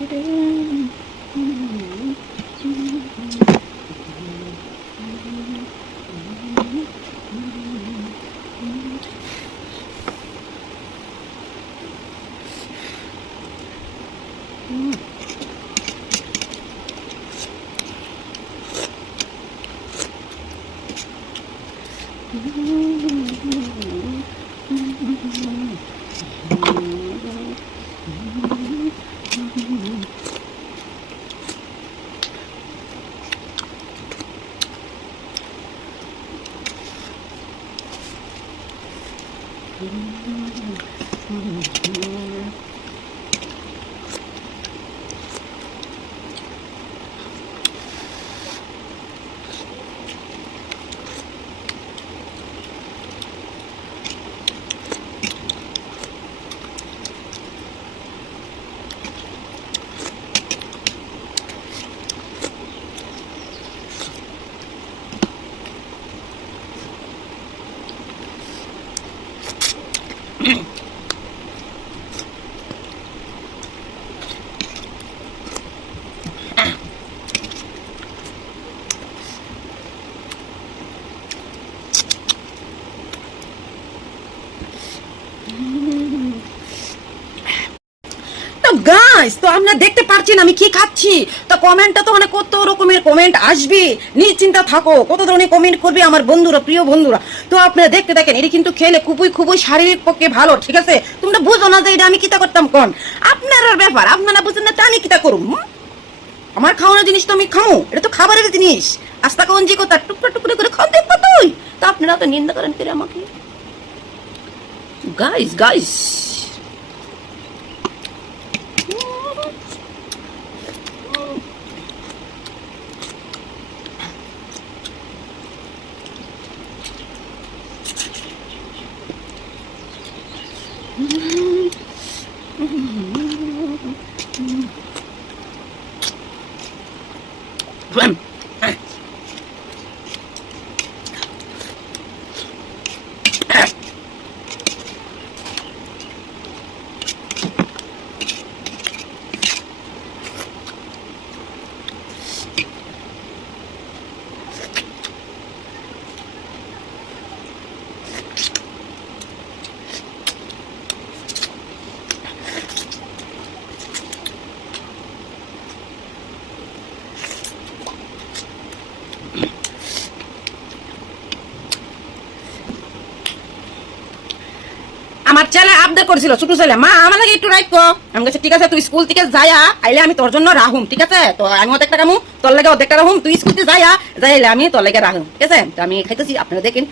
Mm-hmm. Mm-hmm. তো guys তো আপনারা দেখতে পাচ্ছেন আমি কি খাচ্ছি? তো কমেন্টটা তো মানে কত রকমের কমেন্ট আসবে। নিশ্চিন্তা থাকো, কত ধরনের কমেন্ট করবে আমার বন্ধুরা, প্রিয় বন্ধুরা। তো আপনারা দেখতে দেখেন এটা কিন্তু খেলে খুবই খুবই শারীরিক পক্ষে ভালো, ঠিক আছে? তোমরা বুঝো না যে এটা আমি কিতা করতাম কোন। আপনার ব্যাপার, আপনারা বুঝেন না তা আমি কিতা করুম আমার খাওয়ানোর জিনিস তো আমি খাও এটা তো খাবারের জিনিস। আস্তা কোন যে কথা টুকরো টুকরো করে খাও, দেখব তা আপনারা তো নিন্দা করেন করে আমাকে? Guys guys Vâng. ছেলে আবদার করেছিল, ছোট ছেলে। মা, আমার লাগে একটু রাইট আমি কাছে ঠিক আছে, তুই স্কুল থেকে যায়া, আইলে আমি তোর জন্য রাহুম, ঠিক আছে? তো আমি অর্ধেকটা রামু তোর লাগে অর্ধেকটা রাহুম তুই স্কুল থেকে যায়া যাইলে আমি তোর লাগে রাহুম, ঠিক আছে? তো আমি খাইতেছি, আপনারা দেখেন।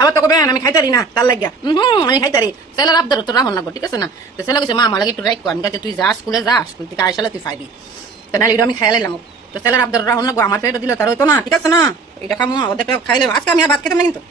আবার তোকে কবেন আমি খাইতারি না, তার লাগিয়া। হুম আমি খাইতারি। ছেলের আবদার তো রাহন লাগবো ঠিক আছে না? তো ছেলে কইছে, মা, আমার লাগে একটু রাইক আমি কাছে তুই যা, স্কুলে যা, স্কুল থেকে আইসালে তুই খাইবি। তো নাহলে আমি খাই লাইলাম। তো ছেলের আবদার রাহন লাগবো আমার পেটে দিলে তার হইতো না, ঠিক আছে না? এটা খামো ওদেরটা খাইলে আজকে আমি আর ভাত খেতাম না কিন্তু।